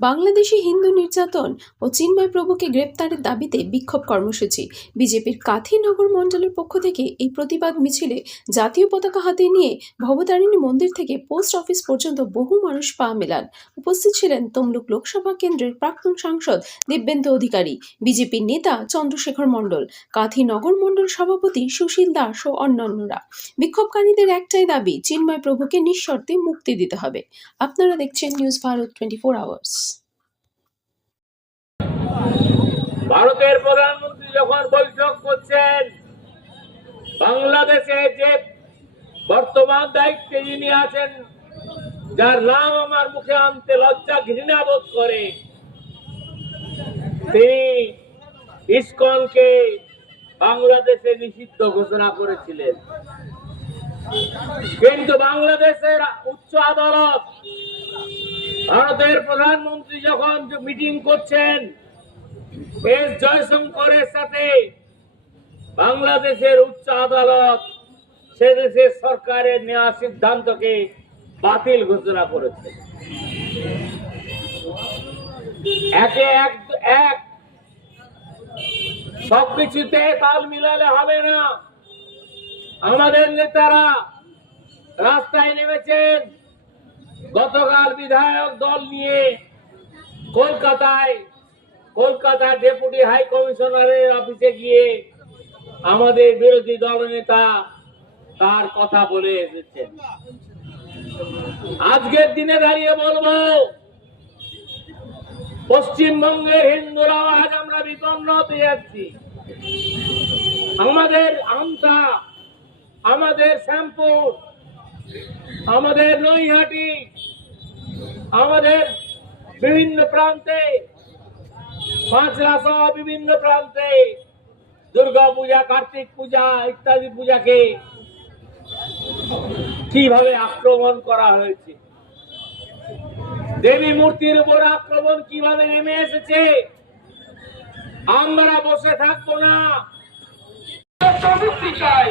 বাংলাদেশি হিন্দু নির্যাতন ও চিন্ময় প্রভুকে গ্রেপ্তারের দাবিতে বিক্ষোভ কর্মসূচি। বিজেপির কাথিনগর মণ্ডলের পক্ষ থেকে এই প্রতিবাদ মিছিলে জাতীয় পতাকা হাতে নিয়ে ভবতারিণী মন্দির থেকে পোস্ট অফিস পর্যন্ত বহু মানুষ পা মেলান। উপস্থিত ছিলেন তমলুক লোকসভা কেন্দ্রের প্রাক্তন সাংসদ দিব্যেন্দু অধিকারী, বিজেপির নেতা চন্দ্রশেখর মণ্ডল কাথিনগর মণ্ডল সভাপতি সুশীল দাস ও অন্যান্যরা। বিক্ষোভকারীদের একটাই দাবি, চিন্ময় প্রভুকে নিঃশর্তে মুক্তি দিতে হবে। আপনারা দেখছেন news Bharat twenty four hours. ভারতের প্রধানমন্ত্রী যখন বৈঠক করছেন, বাংলাদেশে যে বর্তমান দায়িত্বে যিনি আছেন যার নাম আমার মুখে আনতে লজ্জা ঘৃণা বোধ করে ইসকনকে বাংলাদেশে নিষিদ্ধ ঘোষণা করেছিলেন। কিন্তু বাংলাদেশের উচ্চ আদালত ভারতের প্রধানমন্ত্রী যখন মিটিং করছেন, এস জয়শঙ্করের সাথে বাংলাদেশের উচ্চ আদালত সে দেশের সরকারের নেওয়া সিদ্ধান্তকে বাতিল ঘোষণা করেছে। একে এক এক। সবকিছুতে তাল মিলালে হবে না। আমাদের নেতারা রাস্তায় নেমেছেন। গতকাল বিধায়ক দল নিয়ে কলকাতায়, কলকাতার ডেপুটি হাই কমিশনারের অফিসে গিয়ে আমাদের বিরোধী দলনেতা তার কথা বলে এসেছেন। আজকের দিনে দাঁড়িয়ে বলব পশ্চিমবঙ্গের হিন্দুরা আজ আমরা বিপন্ন হতে যাচ্ছি আমাদের আমতা, আমাদের শ্যামপুর, আমাদের নৈহাটি, আমাদের বিভিন্ন প্রান্তে পাঁচরা বিভিন্ন প্রান্তে দুর্গা পূজা কার্তিক পূজা ইত্যাদি পূজাকে কীভাবে আক্রমণ করা হয়েছে? দেবী মূর্তির উপর আক্রমণ কীভাবে নেমে এসেছে? আমরা বসে থাকব না। চাই।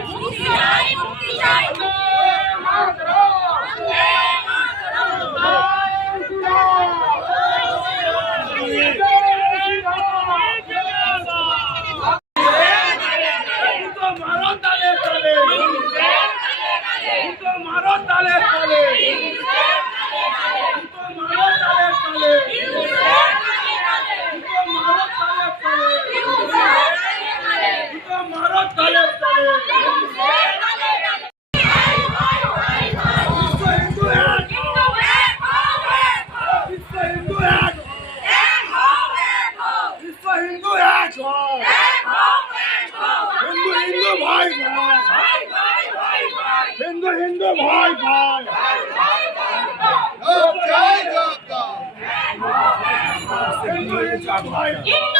মারো তালে তালে মারো তালে তালে মারো তালে তালে মারো তালে তালে হিন্দু এক বিশ্ব হিন্দু এক বিশ্ব হিন্দু এক হিন্দু হিন্দু ভাই ভাই হিন্দু হিন্দু ভাই ভাই। হিন্দু হিন্দু ভাই। ভাই